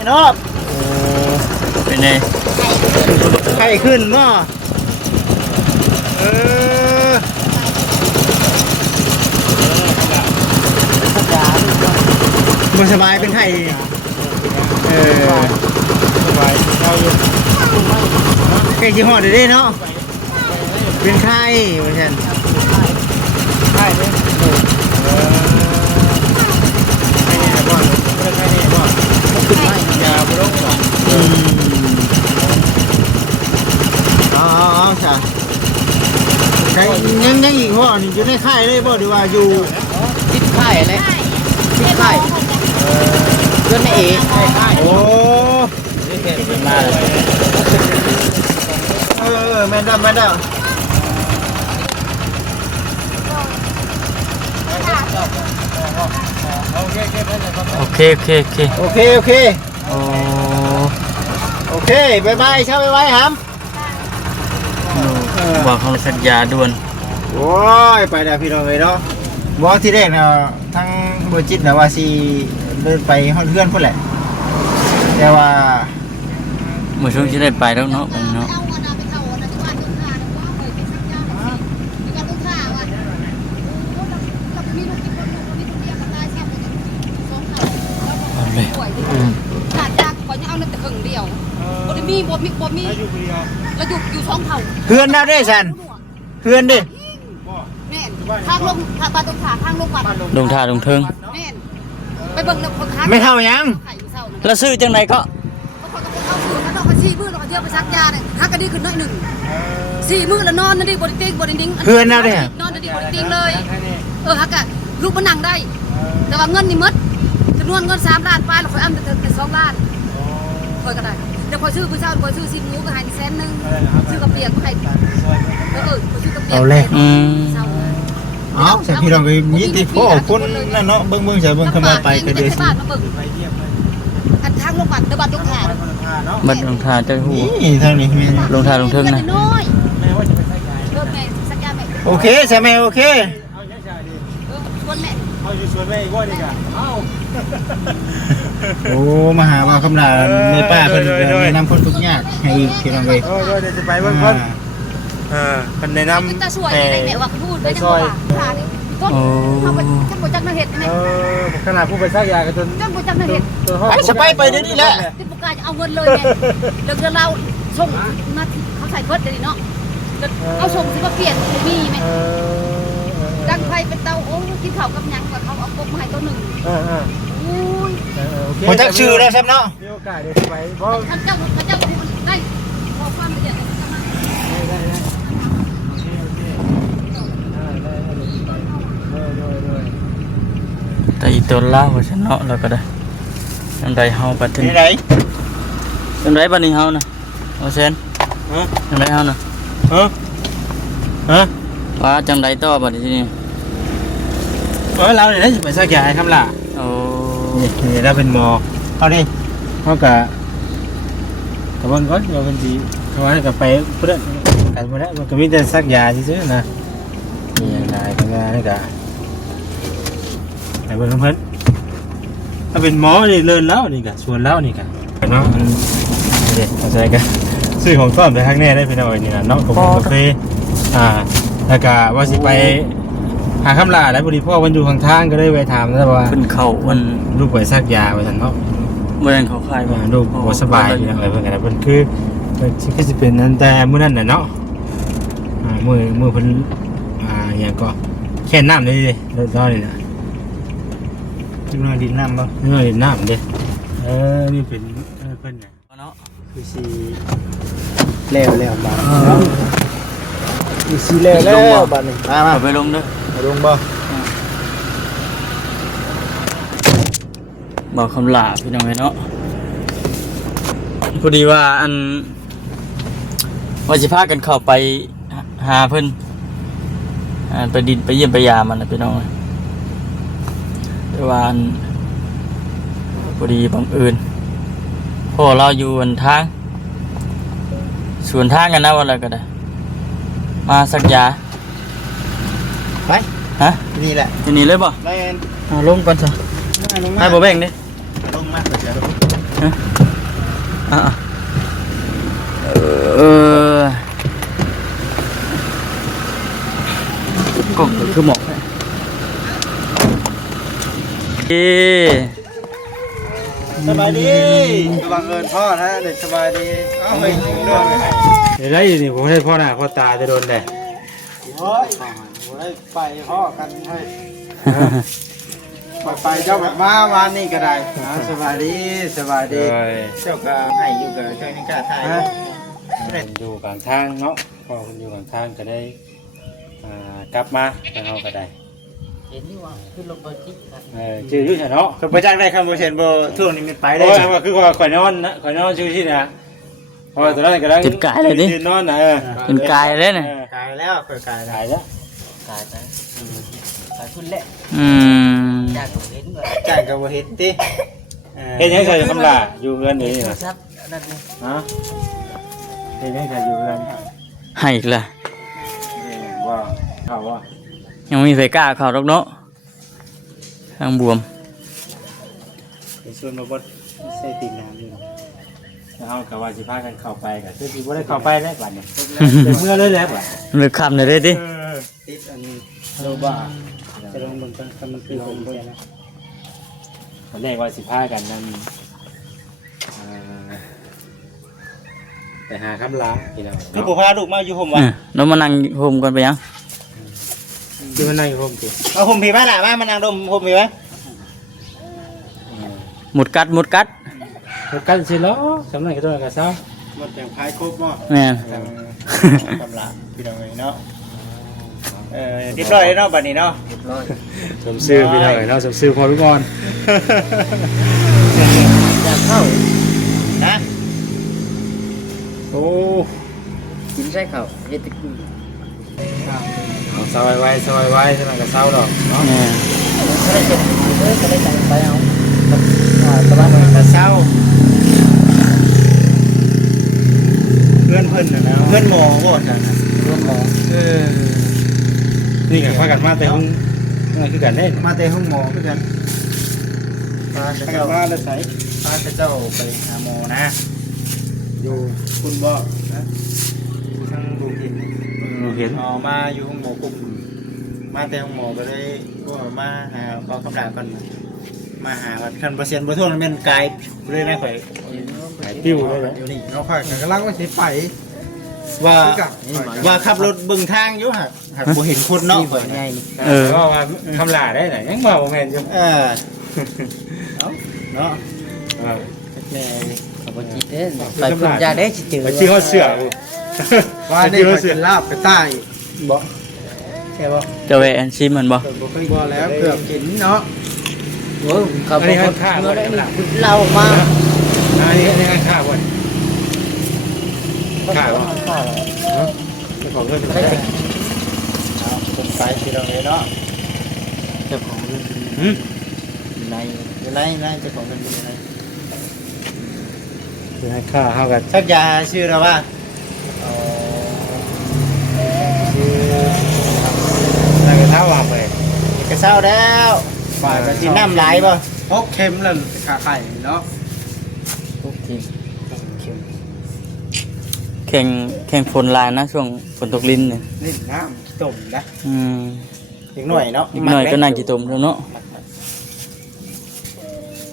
พี่น้องเป็นไงไข้ขึ้นมั้งมันสบายเป็นไข้สบายเราอยู่ไข้ยี่ห้อเด็ดเนาะเป็นไข้เหมือนกันไข้เลยไข้เนี่ยบ่ไข้เนี่ยบ่ขึ้นไข้ยาบุรุษอ๋อจ้ะไข้ยังอีกพ่อนี่อยู่ในไข้เลยบ่ดีว่าอยู่ติดไข้เลยติดไข้เพื่อนไม่เอ๋โอ้มาเลยแม่นดำโอเคบายบายเช้าบายครับบอกเขาสัญญาด่วนโอ้ยไปแล้วพี่น้องเลยเนาะบอกที่แรกนะทั้งเบอร์จิตนะว่าสิเดินไปห้องเพื่อนเพื่อนแหละแต่ว่าเมื่อช่วงที่ได้ไปแล้วเนาะขาดยากก่อนจะเอาเงินแต่ครึ่งเดียวบ่ได้มีเราอยู่2เท่าเพื่อนน่าได้สันเพื่อนดิแม่นทางลงทางบ้านตรงขาทางลงวัดลงท่าลงเทิงแม่นไปเบิ่งแล้วคนค้าไม่เท่ายังแล้วซื้อจังไหนก็เขาก็เอาซื้อเขาต้องไปชี้มือเราเที่ยวไปซักยาเนี่ยฮักก็ดีขึ้นน้อยหนึ่ง4 มื้อแล้วนอนนั่นดิบ่ได้ติ้งบ่ได้ดิ้งเพื่อนน่าได้นอนนั่นดิบ่ได้ติ้งเลยฮักก็ลูกมันนั่งได้แต่ว่าเงินนี่หมดจำนวนเงิน3 ล้านไปแล้วค่อยเอาแต่2 ล้านค่อยก็ได้เดี๋ยวค่อยซื้อผู้เช่าค่อยซื้อ10 หมูก็ให้100,000ซื้อกระเปียกก็ให้ซื้อกระเปียกเอาแรกอ๋อใช่พี่น้องก็มีติดพ่อคนนั่นเนาะเบิ่งใช่เบิ่งเข้ามาไปก็เดี๋ยวสิอันทางลงบัตรเดบัตรลงทานบัดลงท่าเจ้าหูนี่ทางนี้ลงท่าลงเทิงนะโอเคใช่ไหมโอเคโอ้มาหาว่าคำลาในป้าเพิ่นแนะนำคนทุกอย่างให้พี่น้องเลยเดี๋ยวจะไปเบิ่งคนเพิ่นแนะนำแต่สวยในแม่ว่าพูดได้จังว่าทานต้นเขาไปจังบ่จักมาเฮ็ดไหมขนาดผู้ไปซักยากันจนจังบ่จักมาเฮ็ดไปสบายไปเดี๋ยวนี้แหละที่ปกาจะเอาเงินเลยไงเดี๋ยวเราส่งมาเขาใส่เพิ่นเดี๋ยวนี้เนาะเอาส่งสิว่าเปลี่ยนมีไหมดังไฟเป็นเตาโอ้กินข้าวกับหยังว่าเขาเอากบมาให้ตัวหนึ่งผมจักชื่อแล้วใช่ไหมเนาะมีโอกาสเดี๋ยวไปเพราะท่านเจ้าได้พอความละเอียดแต่อีตัวล่าว่าฉันเนาะเราก็ได้จังไดเฮาบัดถึงไหนจังไดบัดนี้เฮานะว่าเซนจังไดเฮานะว่าจังไดต่อบัดนี้นี่เราเนี่ยได้ไปซักยาให้คำล่ะโอ้นี่เราเป็นหมอเอาดิเขากะเบิ่งก่อนเราเป็นสีเขาให้กับไปเพื่อนกันมาแล้วมันก็มีแต่ซักยาซื่อๆนะนี่อย่างไรทำงานนี่กะไปเบิ่งเพิ่นถ้าเป็นหมอนี่เลินแล้วนี่กะชวนแล้วนี่กะเนาะเด็ดเข้าใจกันซื้อของต้อนไปข้างแน่ได้พี่น้อยนี่นะเนาะของกาแฟแล้วก็ว่าสิไปหาคำลาแล้วพอดีพ่อวันอยู่ข้างทางก็ได้ไปถามนะว่าขึ้นเขามันลูกไปซักยาไปทันเนาะเมื่อนั้นเขาคลายมาลูกบ่สบายอะไรเพิ่นกันเพิ่นคือสิเป็นนั้นแต่มื้อนั้นน่ะเนาะมื้อเพิ่นอย่างก็แค่น้ำนี่ดิรอนี่น่ะจุ่มดินน้ำบ่ดินน้ำเด้นี่เป็นเพิ่นน่ะเนาะคือสิแล้วบาดคือสิแล้วบาดนี่มาไปลงเด้อลงบ่บอกคำลาพี่น้องเนาะพอดีว่าอันว่าจะพากันเข้าไปหาเพิ่นไปดินไปเยี่ยมไปยามันนะพี่น้องแต่ว่าพอดีบังเอิญพ่อเราอยู่บนทางสวนทางกันนะวันอะไรก็ได้มาสักยาไปฮะนี่แหละที่นี่เลยบ่ลงก่อนสิให้บ่แบ่งดิลงมาเดี๋ยว อ่ะก็คือหมอกเอ้ สบายดีบังเอิญพ่อนะเด็กสบายดีเอ้าเฮ้ยเรื่องอะไร เดี๋ยวได้อยู่นี่ผมให้พ่อหน้าพ่อตาจะโดนแดด โอ้ยโอ้ยไปพ่อกันให้ไปเจ้าแบบมาวานนี่ก็ได้สบายดีสบายดีเจ้าก็ให้อยู่กับช่วยนี่กล้าถ่าย อยู่กลางทางเนาะพ่อคุณอยู่กลางทางก็ได้กลับมาทางเราก็ได้ เห็นอยู่ว่าขึ้นลงเบอร์จิ๊กครับ ชื่อยุ่งเนาะ คือประจักษ์ได้คำโบเชนโบท่วงนี้มันไป ได้ ได้ ว่าคือข่อยนอนนะข่อยนอนชื่อที่นะเพราะตอนนั้นก็ได้นอนนะ เป็นกายเลยเนี่ย กายแล้วเคยกาย ถ่ายแล้ว กายไปกายพุ่นแหละ อืม จากตรงเห็นก่อน จ่ายกับโบเห็นติ เห็นยังใส่คำลาอยู่เงินนี่ โทร นะ ศัพท์นั่นเอง ฮะเห็นยังใส่อยู่เงิน ให้อีกละ ว่าเขาว่า ยังไม่มีไฟกล้าเข้าหรอกเนาะทางบวม เป็นส่วนมาบดใส่ตีนน้ำอยู่แล้วเอากับว่าสิพากันเข้าไปกับคือสิบ่ได้เข้าไปแล้วบัดนี้เป็นเมื่อเลยแล้วบัด เลือกคำเลยได้ดิ ติดอันโลบ้าจะลองมึงกันมันคือผมด้วยนะ ตอนแรกว่าสิพากันนั่นไปหาคำลาพี่น้อง คือผมพาลูกมาอยู่ผมวะ เรามานั่งโฮมกันไปยัง ที่มันนั่งอยู่ผมสิ เอาผมผีบ้านหล่ะมานั่งดมผมผีบ้าน หมุดกัด กันสิล้อสำนักก็ต้องกันซะ หมดอย่างพายครบมั้ง แม่น กำลังพี่น้องเนาะเรียบร้อยเนาะบัดนี้เนาะ เรียบร้อย สมซื้อพี่น้องเนาะสมซื้อพอทุกคน อยากเข้า นะ โอ้ กินใช่เขาเฮ็ดตะกี้ เอาซอยไว้ซอยไว้สำนักก็เศร้าดอกเนาะ แม่น ก็ได้เจ็บก็ได้จังไปเอา ตะวันมันเศร้าเพื่อนเพิ่นนะเพื่อนหมอโหดนะเพื่อนหมอ นี่ไงพากันมาแต่ห้องนั่นคือกันเด้ มาแต่ห้องหมอคือกัน พา พา จะ กัน เจ้า มาแล้วใส่พาเจ้าไปหาหมอนะ อยู่คุณบ่นะอยู่ทางบุรี เราเห็น อ๋อมาอยู่ห้องหมอกลุ่มมาแต่ห้องหมอก็เลยก็มาหาเบาคำด่าก่อนมาหาวัดคันเปอร์เซ็นต์บ่ทั่วมันเป็นกายเลยนะข่อย หายปิ้วเลยนะ เดี๋ยวนี้เราค่อยกำลังว่าสิไปว่าขับรถเบิ่งทางอยู่หากบ่เห็นคนเนาะ ที่บ่ใหญ่นี่ ก็ว่าคำลาได้ไหนยังมาบ่แม่นอยู่ เนาะ แม่เขาบ่จิตเด้ไปพุ่นอยากได้สิเจอ ไปชื่อเขาเสือ ว่าได้ไปกินลาบไปใต้บ่ใช่บ่ จะแวะชิมมันบ่ บ่เคยบ่แล้วเกือบกินเนาะ โอ้เขาบ่คนเมื่อได้นี่เรามา อันนี้ข้าวบ่ข้าวบ่ ข้าว ของเงิน ได้ คนไปที่เราเลยเนาะ เจ้าของเรื่อง ในในเจ้าของเงินอยู่ใน คือให้ข้าวเฮากัน สักยาชื่อเราว่าชื่อ นั่นก็เท่าว่าไป กระเซ้าแล้วฝ่ายไปกินน้ำไหลป่ะพกเค็มแล้วขาไข่เนาะ ทุกที แข่งฝนลายนะช่วงฝนตกลิ้นเนี่ย นี่น้ำต้มนะ อืม อีกหน่อยเนาะ อีกหน่อยก็นั่งกี่ตุ่มแล้วเนาะ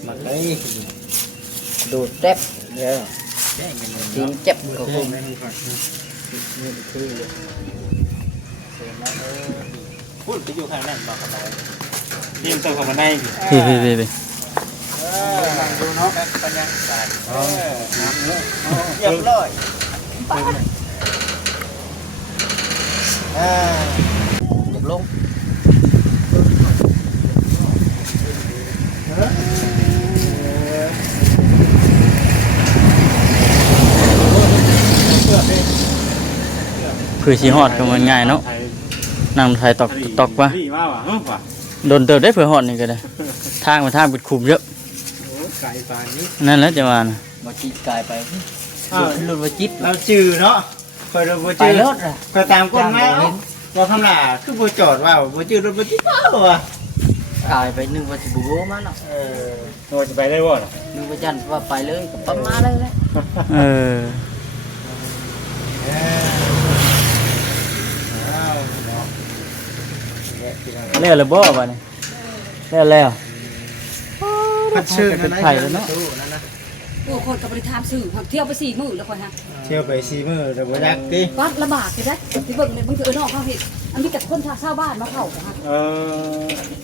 มันเลย ดูดแจ๊บ เดี๋ยว ตีนเจ็บก็คง พูดไปอยู่ข้างนั้นบอกกันไป นี่มันต้องเข้ามาใน พี่ ดูเนาะปัญญาศาสตร์น้ำเนื้อเรียบร้อยอยากลง คือสีฮอดก็มันง่ายเนาะนั่งไทยตอกว่า ดีมากว่ะว่ะ โดนเติบได้เผื่อฮอดนี่ก็ได้ทางเป็นขุมเยอะ โอ้ไก่ปานนี้ นั่นแหละจะว่านะ บ่จิตกายไปรุ่นบ่จิต เราจืดเนาะคอยเราบ่ ไป จืด รถอ่ะ ก็ตามกฎหมายเราทำหน้าคือบ่จอดว่าบ่จืดรถบ่จืดเปล่าว่ะ กายไปนึกว่าสิบ่โง่มาเนาะ โน่จะไปได้บ่ล่ะ นึกว่าจันว่าไปเลยก็ปั๊มมาเลยแหละ เออ อ้าวเนาะแวะที่นั่น แล้วละบ่บัดนี้แล้ว พัดชื่อนั่นนะ ไข่แล้วเนาะ ตู้นั่นนะ โอ้คนกับบริทามสื่อเที่ยวไป4 มื้อแล้วค่อยฮะ เที่ยวไปซีมื้อแต่บ่อยากติ วัดลำบากเลยนะที่เบิ่งเนี่ยบางทีนอกเขาเห็นอันนี้แต่คนชาวบ้านมาเผาฮะ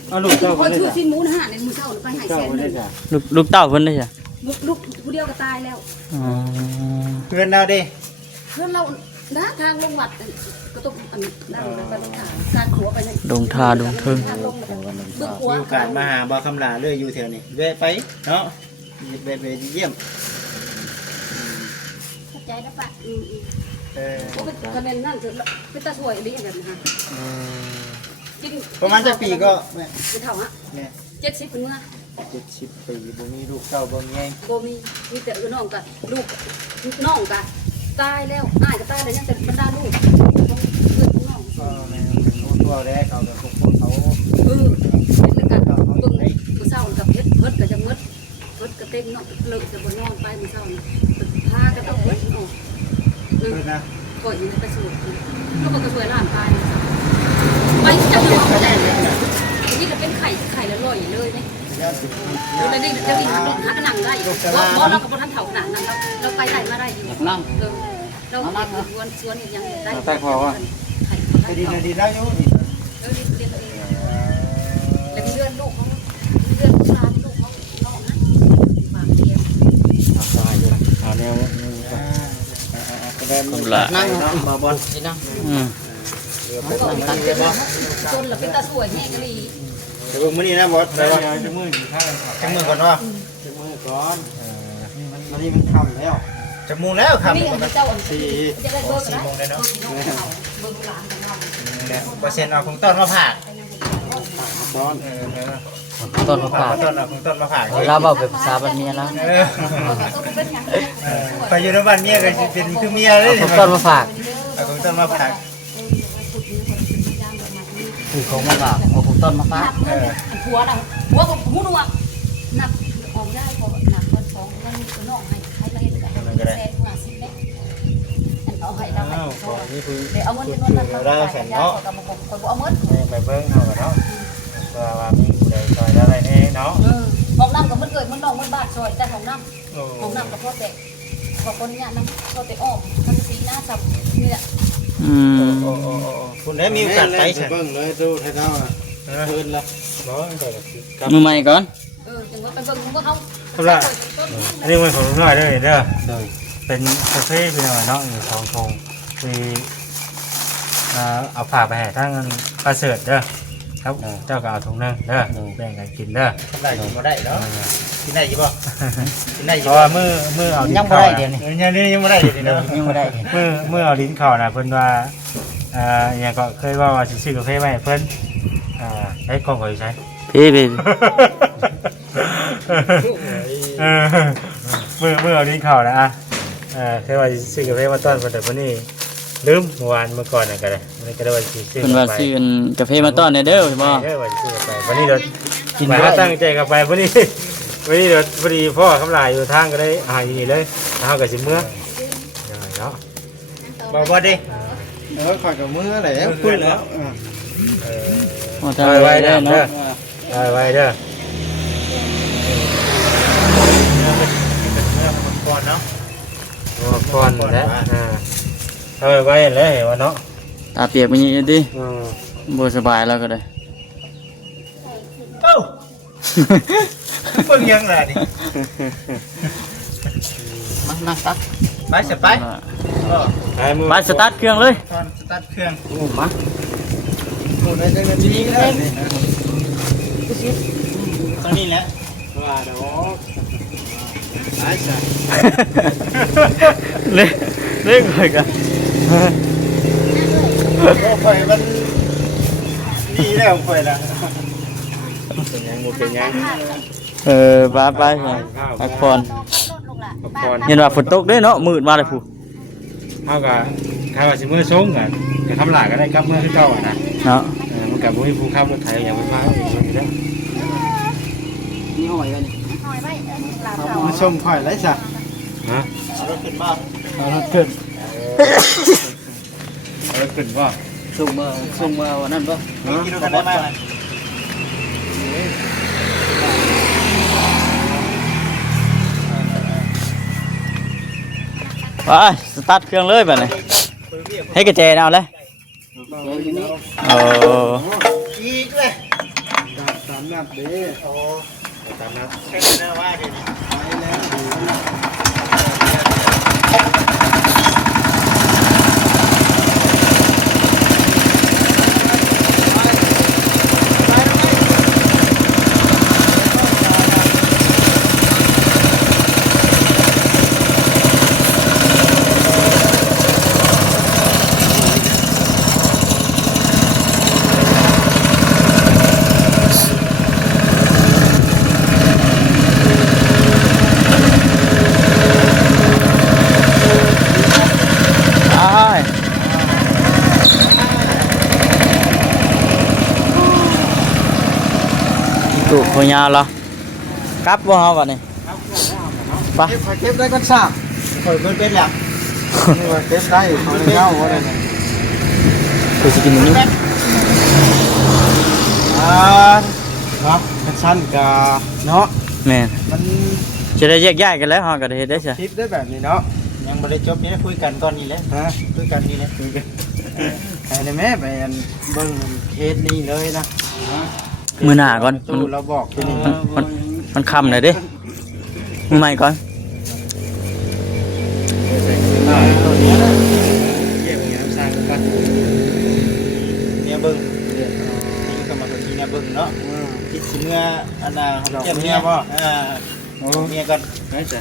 เอาลูกเจ้า ค คน น ได้ ชื่อ จ้ะ ซินมูนหาในมือเช้าไปหาย เจ้า แสน คน ห ได้ นึ่ง จ้ะ ลูกเต้าเพิ่นได้จ้ะ ลูกผู้เดียวก็ตายแล้ว อ๋อ เพื่อนเราดิ เพื่อนเรานะทางลงวัดก็ต้องอันนั่งไปการขัวไปนั่น ดงทาดงเทิง ทางลงเบื้องขัว มีโอกาสมาหาบ่คำลาเรื่อยอยู่แถวนี้แวะไปเนาะไปเยี่ยม เข้าใจนะปะ เออ ก็เป็นคะแนนนั่นเถอะเป็นตาสวยดีอย่างนั้นนะฮะจริง ประมาณจักปีก็แม่ เป็นเท่าฮะ แม่ 70เป็นเมื่อ 70ปีบ่มีลูกเต้าบ่มีแยง โบมีแต่น้องกับลูกน้องกับตายแล้วอ้ายก็ตายแล้วยังแต่บรรดาลูกเพื่อนของน้อง ก็แม่รู้ตัวแล้วเขาก็พวกเขา เป็นกันเบิ่งมือเศร้ากับเฮ็ดเพิ่นก็จะมืดเพิ่นก็เต็มเนาะเลิกจะบ่นอนไปมือเศร้าพากันเอาเพิ่นออก เพิ่นนะ ก่อยอยู่ในกระสวยเขาบอกกระสวยล้านตายไปจังหวะแรกนี่ก็เป็นไข่แล้วลอยเลยนี่ ยาสิ แล้วนี่จะมีหากระหนังได้บ่เราก็บ่ทันเฒ่าขนาดนั้นเราไปได้มาได้อยู่ นั่ง เราสวนอีกยังได้ ไปดีแล้วอยู่นี่ แล้วเลื่อนลูกเขาเลื่อนชาลูกเขาน้องนะปากเทียม เอาแนว นั่งมาบอลสินั่ง อืม เขาบอกตั้งใจว่าจนแล้วเป็นตาสวยแห้งดี เดี๋ยวมื้อนี้นะบอสไปว่า จะมืออยู่ข้างกันครับ จังมือก่อนว่า จะมือก่อน วันนี้มันค่ำแล้วจะมุงแล้วค่ำ นี่ ก่อน เจ้าอัน สี่ จะได้เบิกนะ 4 โมงเลยเนาะ เบิกหลานของเรา เนี่ยเปอร์เซ็นต์เอาของต้นมาผ่าต้น ต้นมะพร้าว ต้นเอาของต้นมาผ่า เราบอกเป็นภาษาบ้านเมียแล้ว ไปอยู่ในบ้านเมียก็สิเป็นคือเมียเลย ของต้นมะพร้าว เอาของต้นมาผ่า คือของมะพร้าวเอาของต้นมะพร้าว หัวน่ะหัวกับหูหนวกหนักออกได้พอหนักมันของมันนอกให้มาเห็นกันแซ่บ50เมตรเอาให้เราให้ ของนี่คือ เดี๋ยวเอาเงินที่นวดนั้นมาใส่ยากับมันคนบ่เอาเงิน ไปเบิ้งเอากันเนาะว่ามีผู้ใดซอยอะไรแน่เนาะ ห้องน้ำกับมันเกิดมันนองมันบาดซอยแต่ห้องน้ำกับพ่อแต่พอคนเนี้ยน้ำพ่อแต่อ้อมมันสีหน้าสับนี่แหละ อืม คุณได้มีโอกาสไปฉัน เบิ่งเลยดูไทยเท่าอ่ะเพิ่นละ บ่ก็ มือใหม่ก่อน จังว่าไปเบิ่งมึงก็เขา อันนี้มันของน้อยเด้อเด้อเป็นคาเฟ่เป็นอะไรเนาะอยู่ของทงมีเอาฝากไปให้ทั้งปลาเสิร์ตเด้อครับเจ้าก็เอาถุงนึงเด้อแบ่งกันกินเด้อ ได้กินบ่ได้เนาะกินได้กี่บ่กินได้ เพ กี่ ราะ บ่ ว่ามือเอาลิ้น ยังบ่ เข้า ได้เดี๋ยวนี้ ยังไม่ได้เดี๋ยวนี้เนาะ ยังไม่ได้ มือเอาลิ้นเข้านะเพิ่นว่าอย่างก็เคยว่าสิซื้อกาแฟมาให้เพิ่นใช้กล่องก็ใช้ พี่พี่ มือเอาลิ้นเข้านะเคยว่าสิซื้อกาแฟมาต้อนเพิ่นแต่เพิ่นนี่ลืมเมื่อวานเมื่อก่อนน่ะก็ได้มันก็ได้ว่าสิซื้อ เพิ่นว่าซื้อกาแฟมาต้อนเด้อใช่บ่ เด้อว่าสิซื้อไปวันนี้เดี๋ยว กิน มา ด้วย ตั้งใจกันไปวันนี้ วันนี้เดี๋ยวพอดีพ่อคำลายอยู่ทางก็ได้หายนี่เลยแล้วเขาก็สิเมื่อเนาะ บ่ดิ ข่อยกับมืออะไรพูดแล้ว มาทำไว้เด้อเนาะ ไว้เด้อ ก่อนเนาะ ก่อนแล้วไว้แล้วเห็นว่าเนาะ ตาเปียกไปนี่ดิบ่สบายแล้วก็ได้ เอ้าเบิ่งยังล่ะนี่ นั่งตัก ไปสิไป ไปสตาร์ทเครื่องเลย ตอนสตาร์ทเครื่อง มา พูดได้จังนาทีก็ได้ ตรงนี้แหละ ว่าดอกหลายสัตว์ เล่นเลยกัน ข่อยมันดีแล้วข่อยล่ะ เป็นยังเป็นยัง ไปพักผ่อนเห็นว่าฝนตกด้วยเนาะมืดมาเลยผู้ เขาก็ถ้าว่าสิเมื่อส่งอ่ะจะคำลายก็ได้กับเมื่อคือเก่านะ เนาะ มันกับมีผู้ขับรถไถอย่างมันมาอีกคนนึง นี่หอยกันนี่ หอยไว้ลาบ เอา เก่า มาชมข่อยเลยซะ ฮะ เอารถขึ้นบ่ เอารถขึ้นเอารถขึ้นว่า ส่งมาวันนั้นป่ะ กินรถกันได้มั้ย ไปสตาร์ทเครื่องเลยแบบนี้ให้กระเจนเอาเลยโอ้ อีกเลย ตามนัดเด้ โอ้ ตามนัด แค่นั้นว่าเดี๋ยวนี้ ไปแล้ว ถูกพยาเหรอครับว่าเอาแบบนี้ไป เก็บได้ก็ทราบ ข่อยเพิ่นเป็นหลัก นี่ว่าเก็บได้เขาเลยเล่าว่าได้เนี่ย กูจะกินอันนี้ เนาะกันสั้นกะเนาะ แม่น มัน จะได้แยกย้ายกันแล้วฮะก็ได้เฮ็ดได้ใช่ คิดได้แบบนี้เนาะ ยังบ่ได้จบนี่นะคุยกันก่อนนี่แหละ ฮะ คุยกันนี่แหละ ไปในแม่ไปอันเบิ่งเคสนี้เลยนะ มือหน้าก่อน ตู้เราบอกที่นี่ มันคำเลยเด้มือใหม่ก่อน เก็บเงี้ยสร้างกัน เนี่ยเบิ่งนี่ก็มาเป็นที่เนี่ยเบิ่งเนาะคิดสิเมื่ออันน่ะเก็บเมียบ่เมียก่อน ไม่ใช่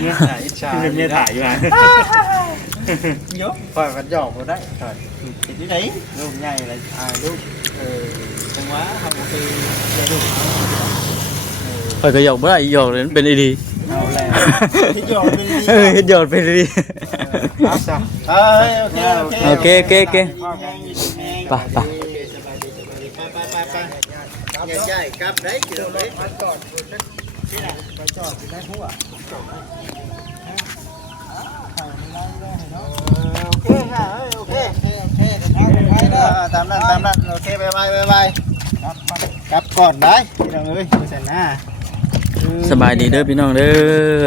เมียถ่ายอิจฉาเมียถ่ายอยู่อ่ะ ยก ปล่อยกันหยอกบ่ได้ปล่อย เฮ็ดที่ไหน ลูกใหญ่เลยลูก จังหวะเฮาบ่เคยได้ดู เปิดกระยกบ่ได้อีหยอกเลยมันเป็นดี เอาแล้ว ที่โยนเป็นดี เออเฮ็ดหยอกเป็นดี เอาซะ เอ้ยโอเค โอเคโอเค ไปไป สบายดีไปใหญ่ๆกลับได้กิโลเลย ไปจอดอยู่ในหัว โอเคค่ะโอเคตามนั้นโอเคบ๊ายบายกลับก่อนได้พี่น้องเอ้ยไม่ใช่หน้า สบายดีเด้อพี่น้องเด้อ